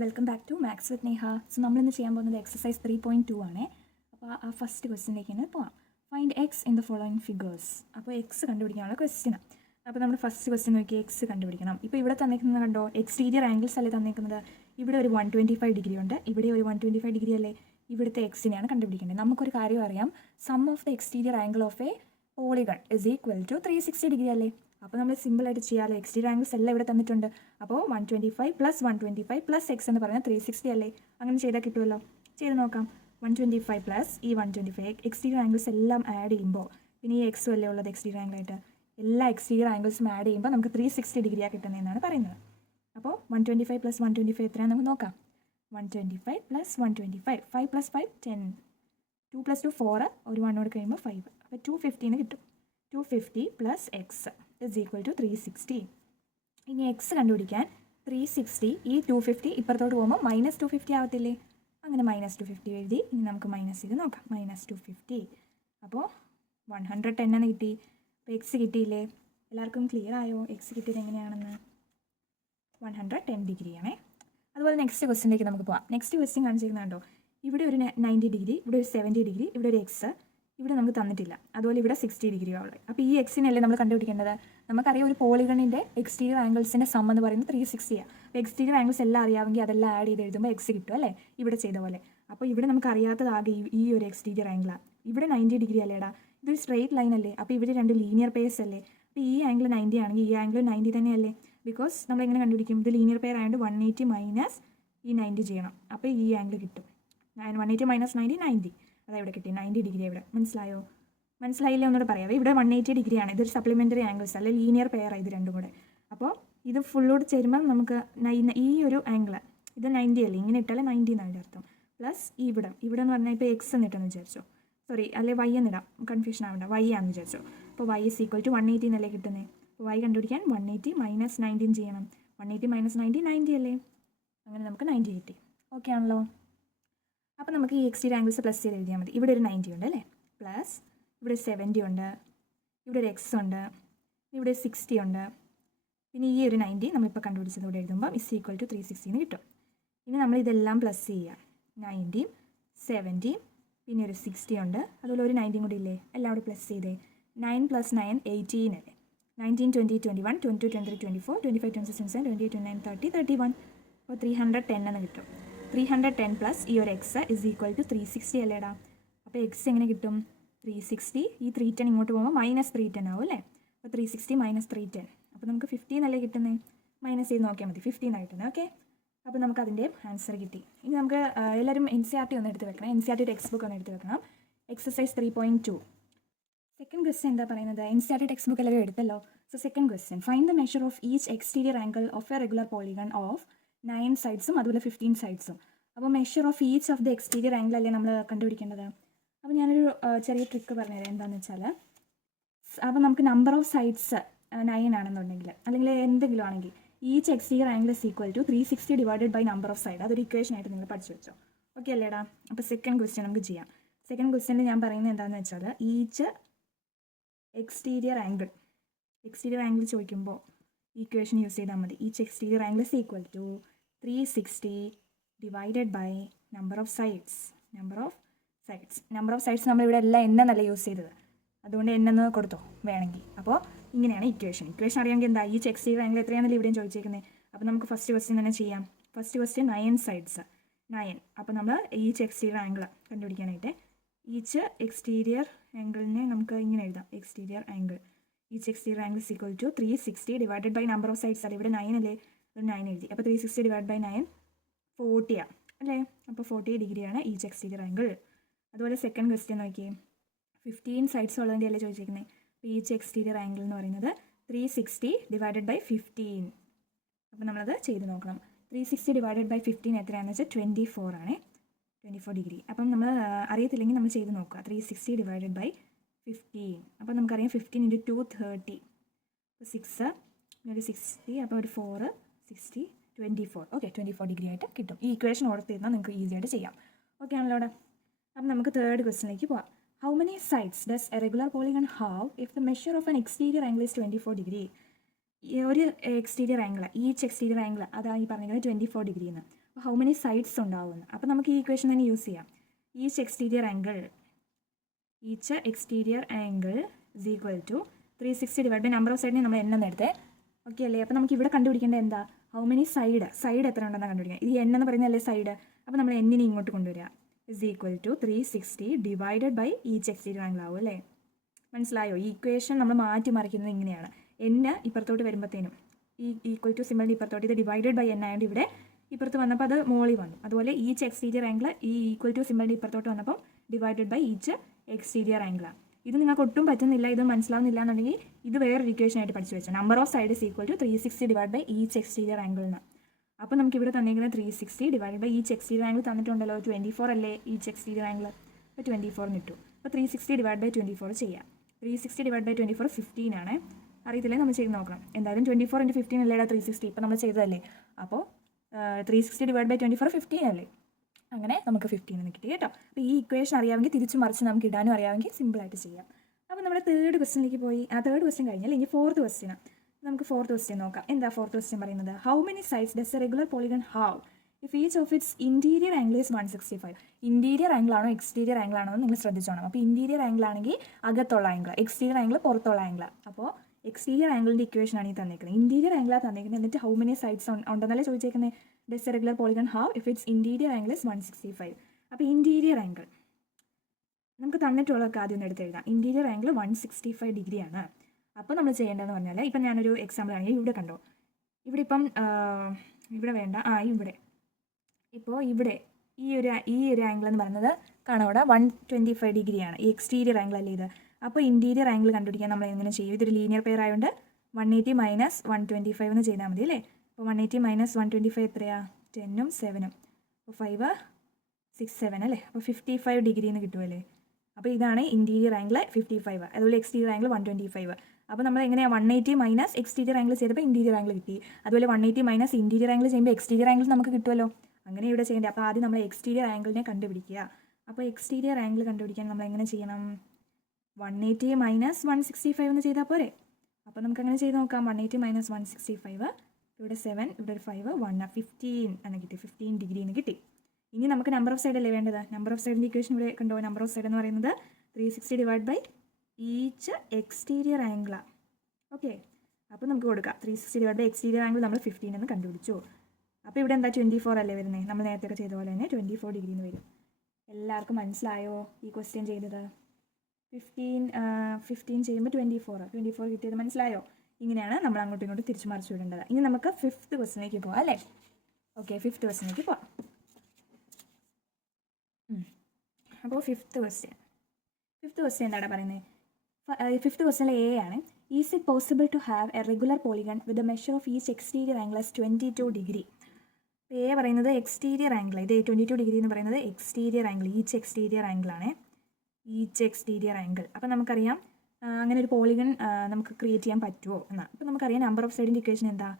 Welcome back to maths with Neha. So നമ്മളിന്ന് ചെയ്യാൻ പോകുന്നത് എക്സസൈസ് 3.2 ആണ്. അപ്പോൾ ആ ഫസ്റ്റ് ക്വസ്റ്റിലേക്ക് തന്നെ പോവാം. Find X in the following figures. അപ്പോൾ എക്സ് കണ്ടുപിടിക്കാനുള്ള ക്വസ്റ്റിനാണ്. അപ്പോൾ നമ്മൾ ഫസ്റ്റ് ക്വസ്റ്റ്യൻ നോക്കി എക്സ് കണ്ടുപിടിക്കണം. ഇപ്പോൾ ഇവിടെ തന്നിരിക്കുന്നത് കണ്ടോ, എക്സ്റ്റീരിയർ ആംഗിൾസ് അല്ലേ തന്നിരിക്കുന്നത്. ഇവിടെ ഒരു 125 ഡിഗ്രി ഉണ്ട്, ഇവിടെ ഒരു 125 ഡിഗ്രി അല്ലേ. ഇവിടുത്തെ എക്സിനെയാണ് കണ്ടുപിടിക്കേണ്ടത്. നമുക്കൊരു കാര്യം അറിയാം, sum of the exterior angle of a polygon is equal to 360 degree അല്ലേ. അപ്പോൾ നമ്മൾ സിമ്പിളായിട്ട് ചെയ്യാമല്ലോ. എക്സ്റ്റീരിയർ ആംഗിൾസ് എല്ലാം ഇവിടെ തന്നിട്ടുണ്ട്. അപ്പോൾ 125 + 125 + എക്സ് എന്ന് പറഞ്ഞാൽ 360 അല്ലേ. അങ്ങനെ ചെയ്താൽ കിട്ടുമല്ലോ. ചെയ്ത് നോക്കാം. 125 + ഈ 125 എക്സ്റ്റീരിയർ ആംഗിൾസ് എല്ലാം ആഡ് ചെയ്യുമ്പോൾ, പിന്നെ ഈ എക്സും അല്ലേ ഉള്ളത് എക്സ്റ്റീരിയർ ആംഗിളായിട്ട്, എല്ലാ എക്സ്റ്റീരിയർ ആംഗിൾസും ആഡ് ചെയ്യുമ്പോൾ നമുക്ക് 360 ഡിഗ്രിയാണ് കിട്ടുന്നതെന്നാണ് പറയുന്നത്. അപ്പോൾ 125 + 125 എത്രയാണെന്ന് നമുക്ക് നോക്കാം. 125 + 125 5 + 5 10, 2 + 2 4, ഒരു 1 കഴിയുമ്പോൾ 5, അപ്പോൾ 250 കിട്ടും. 250 + എക്സ് ഇസ് ഈക്വൽ ടു 360. ഇനി എക്സ് കണ്ടുപിടിക്കാൻ 360 ഈ 250 ഇപ്പുറത്തോട്ട് പോകുമ്പോൾ -250 ആവത്തില്ലേ. അങ്ങനെ -250 എഴുതി. ഇനി നമുക്ക് മൈനസ് ചെയ്ത് നോക്കാം. -250, അപ്പോൾ 110 എന്ന് കിട്ടി. അപ്പോൾ എക്സ് കിട്ടിയില്ലേ. എല്ലാവർക്കും ക്ലിയർ ആയോ എക്സ് കിട്ടിയത് എങ്ങനെയാണെന്ന്? 110 ഡിഗ്രിയാണേ. അതുപോലെ നെക്സ്റ്റ് ക്വസ്റ്റിനിലേക്ക് നമുക്ക് പോകാം. നെക്സ്റ്റ് ക്വസ്റ്റ്യൻ കാണിച്ചിരിക്കുന്നുണ്ടോ, ഇവിടെ ഒരു 90 ഡിഗ്രി, ഇവിടെ ഒരു 70 ഡിഗ്രി, ഇവിടെ ഒരു എക്സ്, ഇവിടെ നമുക്ക് തന്നിട്ടില്ല. അതുപോലെ ഇവിടെ 60 ഡിഗ്രി ഉള്ളത്. അപ്പോൾ ഈ എക്സിനല്ലേ നമ്മൾ കണ്ടുപിടിക്കേണ്ടത്. നമുക്കറിയാം ഒരു പോളിഗണിൻ്റെ എക്സ്റ്റീരിയർ ആംഗിൾസിൻ്റെ സം എന്ന് പറയുന്നത് 360 ആണ്. അപ്പോൾ എക്സ്റ്റീരിയർ ആംഗിൾസ് എല്ലാം അറിയാമെങ്കിൽ അതെല്ലാം ആഡ് ചെയ്ത് എഴുതുമ്പോൾ എക്സ് കിട്ടും അല്ലേ, ഇവിടെ ചെയ്ത പോലെ. അപ്പോൾ ഇവിടെ നമുക്ക് അറിയാത്തതാകെ ഈ ഒരു എക്സ്റ്റീരിയർ ആംഗിളാണ്. ഇവിടെ 90 ഡിഗ്രി അല്ലേടാ, ഇതൊരു സ്ട്രെയിറ്റ് ലൈൻ അല്ലേ. അപ്പോൾ ഇവിടെ രണ്ട് ലീനിയർ പെയർസ് അല്ലേ. അപ്പോൾ ഈ ആംഗിൾ 90 ആണെങ്കിൽ ഈ ആംഗിൾ 90 തന്നെയല്ലേ. ബിക്കോസ് നമ്മൾ എങ്ങനെ കണ്ടുപിടിക്കും, ഇത് ലീനിയർ പെയർ ആയതുകൊണ്ട് 180 മൈനസ് ഈ 90 ചെയ്യണം. അപ്പോൾ ഈ ആംഗിൾ കിട്ടും. 180 മൈനസ് 90 90. അതാ ഇവിടെ കിട്ടി 90 ഡിഗ്രി. ഇവിടെ മനസ്സിലായോ? മനസ്സിലായില്ലേ ഒന്നുകൂടെ പറയാവേ. ഇവിടെ 180 ഡിഗ്രിയാണ്. ഇതൊരു സപ്ലിമെൻ്ററി ആംഗിൾസ് അല്ലെ, ലീനിയർ പെയർ ഇത് രണ്ടും കൂടെ. അപ്പോൾ ഇത് ഫുള്ളോട് ചേരുമ്പോൾ നമുക്ക് ഈ ഒരു ആംഗിൾ ഇത് 90 അല്ലേ, ഇങ്ങനെ ഇട്ടാലേ 90 എന്നാണ് അർത്ഥം. പ്ലസ് ഇവിടെ എന്ന് പറഞ്ഞാൽ ഇപ്പോൾ എക്സ് എന്നിട്ടെന്ന് വിചാരിച്ചോ, സോറി അല്ലെ വൈ എന്നിടാം, കൺഫ്യൂഷൻ ആവണ്ട, വൈ ആണെന്ന് വിചാരിച്ചോ. അപ്പോൾ y = 180 എന്നല്ലേ കിട്ടുന്നത്. അപ്പോൾ y കണ്ടുപിടിക്കാൻ 180 മൈനസ് 19 ചെയ്യണം. 180 മൈനസ് 90 90 അല്ലേ. അങ്ങനെ നമുക്ക് 90 കിട്ടി. ഓക്കെ ആണല്ലോ. അപ്പോൾ നമുക്ക് ഈ എക്സ്റ്റീരിയർ ആംഗിൾസ് പ്ലസ് ചെയ്ത് എഴുതിയാൽ മതി. ഇവിടെ ഒരു 90 ഉണ്ട് അല്ലേ, പ്ലസ് ഇവിടെ 70 ഉണ്ട്, ഇവിടെ ഒരു എക്സ് ഉണ്ട്, ഇവിടെ 60 ഉണ്ട്, പിന്നെ ഈ ഒരു 90 നമ്മളിപ്പോൾ കണ്ടുപിടിച്ചത് ഇവിടെ എഴുതുമ്പോൾ = 360 എന്ന് കിട്ടും. ഇനി നമ്മൾ ഇതെല്ലാം പ്ലസ് ചെയ്യുക. 90, 70, പിന്നെ ഒരു 60 ഉണ്ട്, അതുപോലെ ഒരു 90 കൂടി ഇല്ലേ, എല്ലാം കൂടി പ്ലസ് ചെയ്തേ. 9 + 9 18 അല്ലേ. 19 20 21 22 23 24 25 26 27 28 29 30 31. അപ്പോൾ 310 എന്ന് കിട്ടും. 310 പ്ലസ് ഈ ഒരു എക്സ് = 360 അല്ലേടാ. അപ്പോൾ എക്സ് എങ്ങനെ കിട്ടും? 360. ഈ 310 ഇങ്ങോട്ട് പോകുമ്പോൾ -310 ആവും അല്ലേ. അപ്പോൾ 360 - 310, അപ്പോൾ നമുക്ക് 15 അല്ലേ കിട്ടുന്നത്. മൈനസ് ചെയ്ത് നോക്കിയാൽ മതി, 15 ആയിട്ടുണ്ട്. ഓക്കെ, അപ്പോൾ നമുക്ക് അതിൻ്റെ ആൻസർ കിട്ടി. ഇനി നമുക്ക് എല്ലാവരും NCERT ഒന്ന് എടുത്ത് വെക്കണം. NCERT ടെക്സ്റ്റ് ബുക്ക് ഒന്ന് എടുത്ത് വെക്കണം. എക്സസൈസ് 3.2 സെക്കൻഡ് ക്വസ്റ്റ്യൻ എന്താ പറയുന്നത്? NCERT ടെക്സ്റ്റ് ബുക്ക് എല്ലാവരും എടുത്തല്ലോ. So second question, find the measure of each exterior angle of a regular polygon of 9 സൈഡ്സും അതുപോലെ 15 സൈഡ്സും. അപ്പോൾ measure of each of the exterior angle അല്ലേ നമ്മൾ കണ്ടുപിടിക്കേണ്ടത്. അപ്പോൾ ഞാനൊരു ചെറിയ ട്രിക്ക് പറഞ്ഞുതരാം. എന്താണെന്ന് വെച്ചാൽ, അപ്പോൾ നമുക്ക് നമ്പർ ഓഫ് സൈഡ്സ് 9 ആണെന്നുണ്ടെങ്കിൽ, അല്ലെങ്കിൽ എന്തെങ്കിലും ആണെങ്കിൽ, each exterior angle = 360 divided by number of side. അതൊരു ഇക്വേഷൻ ആയിട്ട് നിങ്ങൾ പഠിച്ചു വെച്ചോ. ഓക്കെ അല്ലേടാ. അപ്പോൾ സെക്കൻഡ് ക്വസ്റ്റ്യൻ നമുക്ക് ചെയ്യാം. സെക്കൻഡ് ക്വസ്റ്റ്യനിൽ ഞാൻ പറയുന്നത് എന്താണെന്ന് വെച്ചാൽ, ഈച്ച് എക്സ്റ്റീരിയർ ആംഗിൾ ചോദിക്കുമ്പോൾ ഇക്വേഷൻ യൂസ് ചെയ്താൽ മതി. Each exterior angle = 360 divided by number of sides. Number of sides നമ്മളിവിടെ എല്ലാം എന്നല്ല യൂസ് ചെയ്തത്, അതുകൊണ്ട് എന്നു കൊടുത്തോ വേണമെങ്കിൽ. അപ്പോൾ ഇങ്ങനെയാണ് ഇക്വേഷൻ അറിയാമെങ്കിൽ എന്താ, ഈച്ച് എക്സ്റ്റീരിയർ ആംഗിൾ എത്രയാണെന്നല്ലേ ഇവിടെയും ചോദിച്ചേക്കുന്നത്. അപ്പോൾ നമുക്ക് ഫസ്റ്റ് ക്വസ്റ്റ്യൻ തന്നെ ചെയ്യാം. First question 9 sides 9. അപ്പോൾ നമ്മൾ ഈച്ച് എക്സ്റ്റീരിയർ ആംഗിൾ കണ്ടുപിടിക്കാനായിട്ട്, ഈച്ച് എക്സ്റ്റീരിയർ ആംഗിളിനെ നമുക്ക് ഇങ്ങനെ എഴുതാം. Each exterior angle = 360 divided by number of sides അല്ലേ. ഇവിടെ 9 അല്ലേ, ഒരു 9 എഴുതി. അപ്പോൾ 360 ഡിവൈഡ് ബൈ 9 40 ആണ് അല്ലേ. അപ്പോൾ 40 ഡിഗ്രിയാണ് ഈച്ച് എക്സ്റ്റീരിയർ ആംഗിൾ. അതുപോലെ സെക്കൻഡ് ക്വസ്റ്റ്യൻ നോക്കിയേ, 15 സൈഡ്സ് ഉള്ളതിൻ്റെ അല്ലേ ചോദിച്ചേക്കുന്നത്. അപ്പോൾ ഈച്ച് എക്സ്റ്റീരിയർ ആംഗിൾ എന്ന് പറയുന്നത് 360 ഡിവൈഡഡ് ബൈ 15. അപ്പോൾ നമ്മളത് ചെയ്ത് നോക്കണം. 360 ഡിവൈഡഡ് ബൈ 15 എത്രയാണെന്ന് വെച്ചാൽ 24 ആണ്. 24 ഡിഗ്രി. അപ്പം നമ്മൾ അറിയത്തില്ലെങ്കിൽ നമ്മൾ ചെയ്ത് നോക്കുക. 360 ഡിവൈഡഡ് ബൈ 15. അപ്പോൾ നമുക്കറിയാം 15 × 2 30. അപ്പോൾ 6 ഒരു 60, അപ്പോൾ ഒരു 4 60 24. ഓക്കെ, 24 ഡിഗ്രി ആയിട്ട് കിട്ടും. ഈ ഇക്വേഷൻ ഓർത്തിരുന്നാൽ നിങ്ങൾക്ക് ഈസി ആയിട്ട് ചെയ്യാം. ഓക്കെ ആണല്ലോ അവിടെ. അപ്പം നമുക്ക് തേർഡ് ക്വസ്റ്റ്യനിലേക്ക് പോവാം. How many sides does a regular polygon have if the measure of an exterior angle is 24 degree? ഒരു exterior angle, each exterior angle അതാണ് ഈ പറഞ്ഞിരിക്കുന്നത് 24 ഡിഗ്രി എന്ന്. അപ്പോൾ ഹൗ മെനി സൈഡ്സ് ഉണ്ടാവുമെന്ന്. അപ്പോൾ നമുക്ക് ഈ ഇക്വേഷൻ തന്നെ യൂസ് ചെയ്യാം. Each exterior angle is equal to 360 divide by number of സൈഡിനെ നമ്മൾ എണ്ണം എടുത്തേ. ഓക്കെ അല്ലേ? അപ്പോൾ നമുക്ക് ഇവിടെ കണ്ടുപിടിക്കേണ്ടത് എന്താ? ഹൗ മെനി സൈഡ് എത്ര ഉണ്ടെന്ന് കണ്ടുപിടിക്കാം. ഈ എണ്ണം എന്ന് പറയുന്നതല്ലേ സൈഡ്. അപ്പോൾ നമ്മൾ എന്നിനെ ഇങ്ങോട്ട് കൊണ്ടുവരിക. Is equal to 360 divided by each exterior angle ആവും അല്ലേ? മനസ്സിലായോ? ഈ ഇക്വേഷൻ നമ്മൾ മാറ്റി മറിക്കുന്നത് ഇങ്ങനെയാണ്. എന്നെ ഇപ്പുറത്തോട്ട് വരുമ്പോഴത്തേനും ഈ ഈക്വൽ ടു സിമ്പിളിൻ്റെ ഇപ്പുറത്തോട്ട് ഇത് ഡിവൈഡഡ് ബൈ എൻ ആയതുകൊണ്ട് ഇവിടെ ഇപ്പുറത്ത് വന്നപ്പോൾ അത് മോളി വന്നു. അതുപോലെ ഈച്ച് എക്സ്റ്റീരിയർ ആംഗിൾ ഈ ഈക്വൽ ടു സിമ്പിളിൻ്റെ ഇപ്പുറത്തോട്ട് വന്നപ്പോൾ ഡിവൈഡഡ് ബൈ ഈച്ച് എക്സ്റ്റീരിയർ ആംഗിളാണ്. ഇത് നിങ്ങൾക്ക് ഒട്ടും പറ്റുന്നില്ല, ഇത് മനസ്സിലാവുന്നില്ല എന്നുണ്ടെങ്കിൽ ഇത് വേറൊരു ഇക്വേഷൻ ആയിട്ട് പഠിച്ചു വെച്ചാൽ number of side is equal to 360 divide by each exterior angle എന്ന്. അപ്പോൾ നമുക്ക് ഇവിടെ തന്നിരിക്കുന്നത് 360 divide by each exterior angle തന്നിട്ടുണ്ടല്ലോ. 24 അല്ലേ ഈച്ച് എക്സ്റ്റീരിയർ ആംഗിൾ. അപ്പോൾ 24 കിട്ടും. അപ്പോൾ 360 ഡിവൈഡ് ബൈ 24 ചെയ്യാം. 360 ഡിവൈഡ് ബൈ 24 15 ആണ്. അറിയത്തില്ലേ? നമ്മൾ ചെയ്ത് നോക്കണം. എന്തായാലും 24 × 15 അല്ലേടാ 360. ഇപ്പോൾ നമ്മൾ ചെയ്തതല്ലേ. അപ്പോൾ 360 ഡിവൈഡ് ബൈ 24 15 അല്ലേ. അങ്ങനെ നമുക്ക് 15 എന്ന് കിട്ടി കേട്ടോ. അപ്പോൾ ഈ ഇക്വേഷൻ അറിയാമെങ്കിൽ തിരിച്ചു മറിച്ച് നമുക്ക് ഇടാനും അറിയാമെങ്കിൽ സിമ്പിളായിട്ട് ചെയ്യാം. അപ്പോൾ നമ്മുടെ തേർഡ് ക്വസ്റ്റ്യനിലേക്ക് പോയി. ആ തേർഡ് ക്വസ്റ്റ്യൻ കഴിഞ്ഞാൽ ഇനി ഫോർത്ത് ക്വസ്റ്റ്യനാണ്. നമുക്ക് ഫോർത്ത് ക്വസ്റ്റ്യൻ നോക്കാം. എന്താ ഫോർത്ത് ക്വസ്റ്റ്യൻ പറയുന്നത്? How many sides does a regular polygon have if each of its interior angle is 165? Interior angle ആണോ എക്സ്റ്റീരിയർ ആംഗിൾ ആണോ എന്ന് നിങ്ങൾ ശ്രദ്ധിച്ചോണം. അപ്പോൾ ഇൻറ്റീരിയർ ആംഗിൾ ആണെങ്കിൽ അകത്തുള്ള ആംഗിൾ, എക്സ്റ്റീരിയർ ആംഗിൾ പുറത്തുള്ള ആംഗിൾ. അപ്പോൾ എക്സ്റ്റീരിയർ ആംഗിളിൻ്റെ ഇക്വേഷൻ ആണ് ഈ തന്നിരിക്കുന്നത്. ഇൻറ്റീരിയർ ആംഗിളാണ് തന്നിരിക്കുന്നത്. എന്നിട്ട് ഹൗ മെനി സൈഡ്സ് ഉണ്ടെന്നല്ലേ ചോദിച്ചേക്കുന്നത്. Does a regular polygon have if its interior angle is 165? അപ്പോൾ ഇൻറ്റീരിയർ ആംഗിൾ നമുക്ക് തന്നിട്ടുള്ളതൊക്കെ ആദ്യം ഒന്ന് എടുത്ത് എഴുതാം. ഇൻറ്റീരിയർ ആംഗിൾ 165 ഡിഗ്രിയാണ്. അപ്പോൾ നമ്മൾ ചെയ്യേണ്ടതെന്ന് പറഞ്ഞാൽ ഇപ്പം ഞാനൊരു എക്സാമ്പിൾ ആണെങ്കിൽ ഇവിടെ കണ്ടോ, ഇവിടെ ഇപ്പം ഇവിടെ വേണ്ട, ഇവിടെ ഇപ്പോൾ ഇവിടെ ഈ ഒരു ആംഗിൾ എന്ന് പറയുന്നത് കാണാം ഇവിടെ 125 ഡിഗ്രിയാണ്. ഈ എക്സ്റ്റീരിയർ ആംഗിൾ അല്ലേ ഇത്. അപ്പോൾ ഇൻറ്റീരിയർ ആംഗിൾ കണ്ടുപിടിക്കാൻ നമ്മൾ എങ്ങനെ ചെയ്യും? ഇതൊരു ലീനിയർ പെയർ ആയതുകൊണ്ട് 180 മൈനസ് 125 എന്ന് ചെയ്താൽ മതി അല്ലേ. അപ്പോൾ 180 മൈനസ് 125 എത്രയാണ്? 10ഉം 7ഉം. അപ്പോൾ 5 6 7 അല്ലേ. അപ്പോൾ 55 ഡിഗ്രി എന്ന് കിട്ടുമല്ലേ. അപ്പോൾ ഇതാണ് ഇൻറ്റീരിയർ ആംഗിൾ 55. അതുപോലെ എക്സ്റ്റീരിയർ ആംഗിൾ 125. അപ്പോൾ നമ്മൾ എങ്ങനെയാണ് 180 മൈനസ് എക്സ്റ്റീരിയർ ആംഗിൾ ചെയ്തപ്പോൾ ഇൻറ്റീരിയർ ആംഗിൾ കിട്ടി. അതുപോലെ 180 മൈനസ് ഇൻറ്റീരിയർ ആംഗിൾ ചെയ്യുമ്പോൾ എക്സ്റ്റീരിയർ ആംഗിൾ നമുക്ക് കിട്ടുമല്ലോ. അങ്ങനെ ഇവിടെ ചെയ്യേണ്ടത്. അപ്പോൾ ആദ്യം നമ്മൾ എക്സ്റ്റീരിയർ ആംഗിളിനെ കണ്ടുപിടിക്കുക. അപ്പോൾ എക്സ്റ്റീരിയർ ആംഗിൾ കണ്ടുപിടിക്കാൻ നമ്മൾ എങ്ങനെ ചെയ്യണം? 180 മൈനസ് 165 എന്ന് ചെയ്താൽ പോരെ. അപ്പോൾ നമുക്ക് അങ്ങനെ ചെയ്ത് നോക്കാം. 180 മൈനസ് 165, ഇവിടെ 7, ഇവിടെ ഒരു 5, 1 15 എന്ന് കിട്ടി. 15 ഡിഗ്രി എന്ന് കിട്ടി. ഇനി നമുക്ക് നമ്പർ ഓഫ് സൈഡ് അല്ലേ വേണ്ടത്. നമ്പർ ഓഫ് സൈഡിൻ്റെ ഇക്വേഷൻ ഇവിടെ കണ്ടോ. നമ്പർ ഓഫ് സൈഡ് എന്ന് പറയുന്നത് 360 ഡിവൈഡ് ബൈ ഈച്ച് എക്സ്റ്റീരിയർ ആംഗിളാണ്. ഓക്കെ, അപ്പോൾ നമുക്ക് കൊടുക്കാം 360 ഡിവൈഡ് ബൈ എക്സ്റ്റീരിയർ ആംഗിൾ നമ്മൾ 15 എന്ന് കണ്ടുപിടിച്ചു. അപ്പോൾ ഇവിടെ എന്താ 24 അല്ലേ വരുന്നത്. നമ്മൾ നേരത്തെ ചെയ്ത പോലെ തന്നെ 24 ഡിഗ്രി എന്ന് വരും. എല്ലാവർക്കും മനസ്സിലായോ ഈ ക്വസ്റ്റ്യൻ ചെയ്തത്? 15 ചെയ്യുമ്പോൾ 24 കിട്ടിയത് മനസ്സിലായോ? ഇങ്ങനെയാണ് നമ്മൾ അങ്ങോട്ടും ഇങ്ങോട്ടും തിരിച്ചു മറിച്ച് വിടേണ്ടത്. ഇനി നമുക്ക് ഫിഫ്ത്ത് ക്വസ്റ്റ്യനിലേക്ക് പോകാം അല്ലേ. ഓക്കെ, ഫിഫ്ത്ത് ക്വസ്റ്റ്യനിലേക്ക് പോകാം. അപ്പോൾ ഫിഫ്ത്ത് ക്വസ്റ്റ്യൻ എന്താണ് പറയുന്നത്? ഫിഫ്ത്ത് ക്വസ്റ്റ്യനിലെ എ ആണ്. Is it possible to have a regular polygon with the measure of each exterior angle as 22 degree? A പറയുന്നത് എക്സ്റ്റീരിയർ ആംഗിൾ. ഇത് 22 ഡിഗ്രി എന്ന് പറയുന്നത് എക്സ്റ്റീരിയർ ആംഗിൾ, ഈച്ച് എക്സ്റ്റീരിയർ ആംഗിളാണ്. Each exterior angle. അപ്പോൾ നമുക്കറിയാം അങ്ങനെ ഒരു പോളിഗൺ നമുക്ക് ക്രിയേറ്റ് ചെയ്യാൻ പറ്റുമോ എന്നാണ്. അപ്പോൾ നമുക്കറിയാം നമ്പർ ഓഫ് സൈഡിൻ്റെ ഇക്വേഷൻ എന്താ?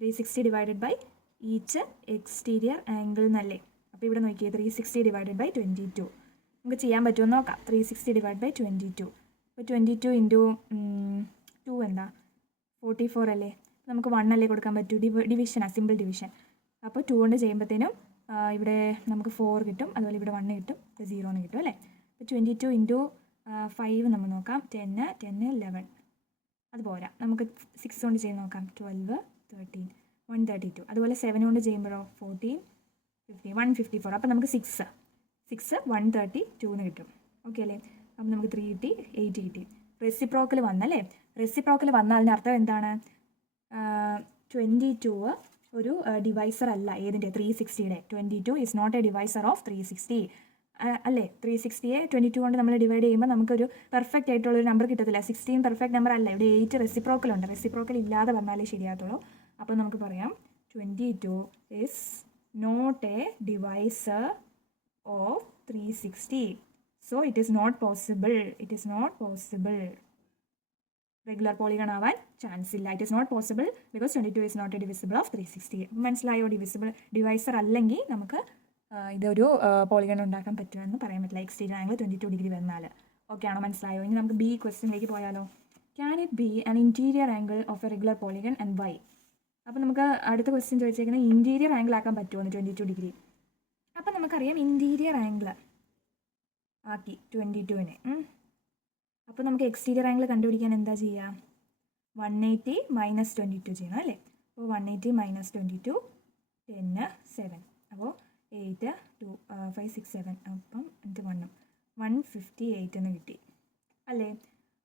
360 divided by each exterior angle എന്നല്ലേ. അപ്പോൾ ഇവിടെ നോക്കിയേ 360 ഡിവൈഡഡ് ബൈ 22 നമുക്ക് ചെയ്യാൻ പറ്റുമെന്ന് നോക്കാം. 360 ഡിവൈഡ് ബൈ 22. അപ്പോൾ 22 ഇൻറ്റു 2 എന്താ? 44 അല്ലേ. നമുക്ക് 1 അല്ലേ കൊടുക്കാൻ പറ്റൂ. ഡിവിഷനാണ്, സിമ്പിൾ ഡിവിഷൻ. അപ്പോൾ 2 കൊണ്ട് ചെയ്യുമ്പോഴത്തേനും ഇവിടെ നമുക്ക് 4 കിട്ടും. അതുപോലെ ഇവിടെ 1 കിട്ടും, 0 എന്ന് കിട്ടും അല്ലേ. അപ്പോൾ 22 ഇൻറ്റു 5 നമ്മൾ നോക്കാം. 10 11. അത് പോരാ, നമുക്ക് 6 കൊണ്ട് ചെയ്ത് നോക്കാം. 12 13 132. അതുപോലെ 7 കൊണ്ട് ചെയ്യുമ്പോഴോ 14 15 154. അപ്പോൾ നമുക്ക് 6 132 എന്ന് കിട്ടും. ഓക്കെ അല്ലേ. അപ്പോൾ നമുക്ക് 3 കിട്ടി, 8 കിട്ടി. റെസിപ്രോക്കൽ വന്നല്ലേ. റെസിപ്രോക്കൽ വന്നതിൻ്റെ അർത്ഥം എന്താണ്? 22 ഒരു ഡിവൈസർ അല്ല. ഏതിൻ്റെ? 360യുടെ. 22 is not a divisor of 360 അല്ലേ. 360യെ 22 കൊണ്ട് നമ്മൾ ഡിവൈഡ് ചെയ്യുമ്പോൾ നമുക്കൊരു പെർഫെക്റ്റ് ആയിട്ടുള്ളൊരു നമ്പർ കിട്ടത്തില്ല. 16 പെർഫെക്റ്റ് നമ്പർ അല്ല. ഇവിടെ 8 റെസിപ്രോക്കൽ ഉണ്ട്. റെസിപ്രോക്കൽ ഇല്ലാതെ വന്നാലേ ശരിയാകത്തുള്ളൂ. അപ്പോൾ നമുക്ക് പറയാം 22 is not a divisor of 360. So it is not possible. Regular polygon ആവാൻ ചാൻസ് ഇല്ല. It is not possible because 22 is not a divisible of 360. മനസ്സിലായോ? ഡിവൈസർ അല്ലെങ്കിൽ നമുക്ക് ഇതൊരു പോളിഗൺ ഉണ്ടാക്കാൻ പറ്റുമെന്ന് പറയാൻ പറ്റില്ല. എക്സ്റ്റീരിയർ ആംഗിൾ 22 ഡിഗ്രി വന്നാൽ. ഓക്കെ ആണോ? മനസ്സിലായോ? ഇനി നമുക്ക് ബി ക്വസ്റ്റ്യനിലേക്ക് പോയാലോ. Can it be an interior angle of a regular polygon and why? അപ്പോൾ നമുക്ക് അടുത്ത ക്വസ്റ്റ്യൻ ചോദിച്ചേക്കുന്നത് ഇൻറ്റീരിയർ ആംഗിൾ ആക്കാൻ പറ്റുമോ 22 ഡിഗ്രി. അപ്പം നമുക്കറിയാം ഇൻറ്റീരിയർ ആംഗിൾ ആക്കി 22-നെ. അപ്പോൾ നമുക്ക് എക്സ്റ്റീരിയർ ആംഗിൾ കണ്ടുപിടിക്കാൻ എന്താ ചെയ്യുക? 180 - 22 ചെയ്യണം അല്ലേ? അപ്പോൾ 180 - 22 10 7. അപ്പോൾ 8 2 5 6 7 അപ്പം എനിക്ക് 158 എന്ന് കിട്ടി അല്ലേ?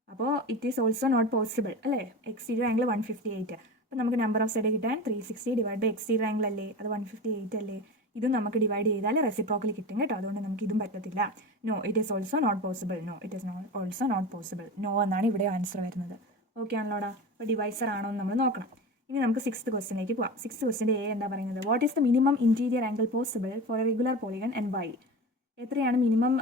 അപ്പോൾ it is also not possible അല്ലേ? Exterior angle 158. അപ്പോൾ നമുക്ക് നമ്പർ ഓഫ് സൈഡ് കിട്ടാൻ 360 ഡിവൈഡ് ബൈ എക്സ്റ്റീരിയർ ആംഗിൾ അല്ലേ, അത് 158 അല്ലേ? ഇതും നമുക്ക് ഡിവൈഡ് ചെയ്താൽ റെസിപ്രോക്കലി കിട്ടും കേട്ടോ. അതുകൊണ്ട് നമുക്ക് ഇതും പറ്റത്തില്ല. No, it is also not possible. No, it is also not possible. No എന്നാണ് ഇവിടെ ആൻസർ വരുന്നത്. ഓക്കെ ആണല്ലോടാ? അപ്പോൾ ഡിവൈസർ ആണോ എന്ന് നമ്മൾ നോക്കണം. ഇനി നമുക്ക് 6th ക്വസ്റ്റിലേക്ക് പോവാം. 6th ക്വസ്റ്റിൻ്റെ എ എന്താ പറയുന്നത്? What is the minimum interior angle possible for a regular polygon and why? എത്രയാണ് മിനിമം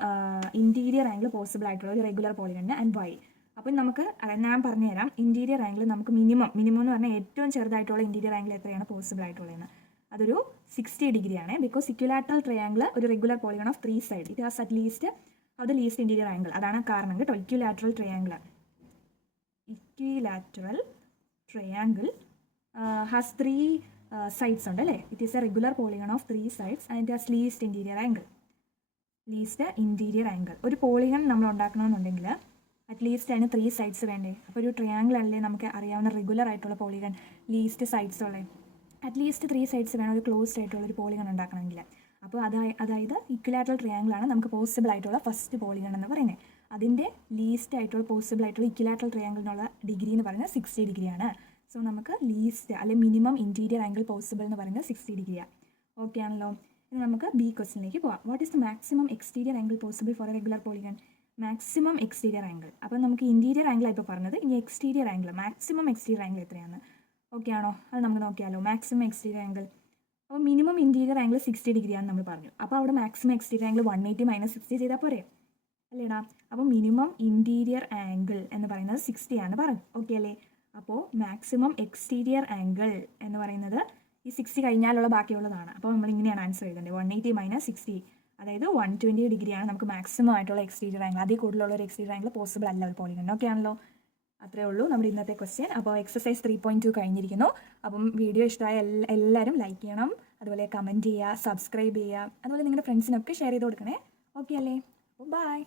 ഇൻറ്റീരിയർ ആംഗിൾ പോസിബിൾ ആയിട്ടുള്ള ഒരു റെഗുലർ പോളിഗണിന് ആൻഡ് വൈ? അപ്പം നമുക്ക് ഞാൻ പറഞ്ഞുതരാം. ഇൻറ്റീരിയർ ആംഗിൾ നമുക്ക് മിനിമം എന്ന് പറഞ്ഞാൽ ഏറ്റവും ചെറുതായിട്ടുള്ള ഇൻറ്റീരിയർ ആംഗിൾ എത്രയാണ് പോസിബിൾ ആയിട്ടുള്ളതെന്ന്. അതൊരു 60 ഡിഗ്രിയാണ്. ബിക്കോസ് ഇക്വിലാറ്ററൽ ട്രയാംഗിൾ ഒരു regular polygon of 3 side it has at least of the least interior angle. അതാണ് കാരണം കേട്ടോ. ഇക്വിലാറ്ററൽ ട്രയാംഗിൾ ഹാസ് 3 sides ഉണ്ട് അല്ലേ? It is A regular polygon of 3 sides and it has least interior angle. ഒരു polygon നമ്മൾ ഉണ്ടാക്കണമെന്നുണ്ടെങ്കിൽ at least അതിന് 3 sides വേണ്ടേ? അപ്പോൾ ഒരു ട്രയാംഗിൾ അല്ലേ നമുക്ക് അറിയാവുന്ന റെഗുലർ ആയിട്ടുള്ള പോളിഗൺ ലീസ്റ്റ് സൈഡ്സ് ഉള്ളത്? അറ്റ്ലീസ്റ്റ് 3 sides വേണം ഒരു ക്ലോസ്ഡ് ആയിട്ടുള്ള ഒരു പോളിഗൺ ഉണ്ടാക്കണമെങ്കിൽ. അപ്പോൾ അതായത് ഇക്വിലാറ്ററൽ ട്രയാംഗിളാണ് നമുക്ക് പോസിബിൾ ആയിട്ടുള്ള ഫസ്റ്റ് പോളിഗൺ എന്ന് പറയുന്നത്. അതിൻ്റെ ലീസ്റ്റ് ആയിട്ടുള്ള പോസിബിൾ ആയിട്ടുള്ള ഇക്വിലാറ്ററൽ ട്രയാംഗിളിനുള്ള ഡിഗ്രി എന്ന് പറയുന്നത് 60 ഡിഗ്രിയാണ്. സോ നമുക്ക് ലീസ്റ്റ് അല്ലെങ്കിൽ മിനിമം ഇൻറ്റീരിയർ ആംഗിൾ പോസിബിൾ എന്ന് പറയുന്നത് 60 ഡിഗ്രിയാണ്. ഓക്കെ ആണല്ലോ? ഇനി നമുക്ക് ബി ക്വസ്റ്റിനിലേക്ക് പോവാം. What is the maximum exterior angle possible for a regular polygon? Maximum exterior angle. അപ്പോൾ നമുക്ക് ഇൻറ്റീരിയർ ആംഗിളാണ് ഇപ്പോൾ പറഞ്ഞത്. ഇനി exterior angle, maximum exterior angle എത്രയാണ്? ഓക്കെ ആണോ? അത് നമുക്ക് നോക്കിയാലോ. മാക്സിമം എക്സ്റ്റീരിയർ ആംഗിൾ, അപ്പോൾ മിനിമം ഇൻറ്റീരിയർ ആംഗിൾ 60 ഡിഗ്രിയാണെന്ന് നമ്മൾ പറഞ്ഞു. അപ്പോൾ അവിടെ മാക്സിമം എക്സ്റ്റീരിയർ ആംഗിൾ 180 - 60 ചെയ്താൽ പോരെ അല്ലേടാ? അപ്പോൾ മിനിമം ഇൻറ്റീരിയർ ആംഗിൾ എന്ന് പറയുന്നത് 60 ആണ് പറഞ്ഞു. ഓക്കെ അല്ലേ? അപ്പോൾ മാക്സിമം എക്സ്റ്റീരിയർ ആംഗിൾ എന്ന് പറയുന്നത് ഈ 60 കഴിഞ്ഞാലുള്ള ബാക്കിയുള്ളതാണ്. അപ്പോൾ നമ്മൾ ഇങ്ങനെയാണ് ആൻസർ എഴുതേണ്ടത്. 180 - 60, അതായത് 120 ഡിഗ്രിയാണ് നമുക്ക് മാക്സിമം ആയിട്ടുള്ള എക്സ്റ്റീരിയർ ആംഗിൾ. അതിൽ കൂടുതലുള്ള ഒരു എക്സ്റ്റീരിയർ ആംഗിൾ പോസിബിൾ അല്ല ഒരു പോളിഗൺ. ഓക്കെ ആണല്ലോ? അത്രേ ഉള്ളൂ നമ്മുടെ ഇന്നത്തെ ക്വസ്റ്റ്യൻ. അപ്പോൾ എക്സസൈസ് 3.2 കഴിഞ്ഞിരിക്കുന്നു. അപ്പം വീഡിയോ ഇഷ്ടമായ എല്ലാവരും ലൈക്ക് ചെയ്യണം, അതുപോലെ കമൻറ്റ് ചെയ്യുക, സബ്സ്ക്രൈബ് ചെയ്യുക, അതുപോലെ നിങ്ങളുടെ ഫ്രണ്ട്സിനൊക്കെ ഷെയർ ചെയ്ത് കൊടുക്കണേ. ഓക്കെ അല്ലേ? അപ്പോൾ ബൈ.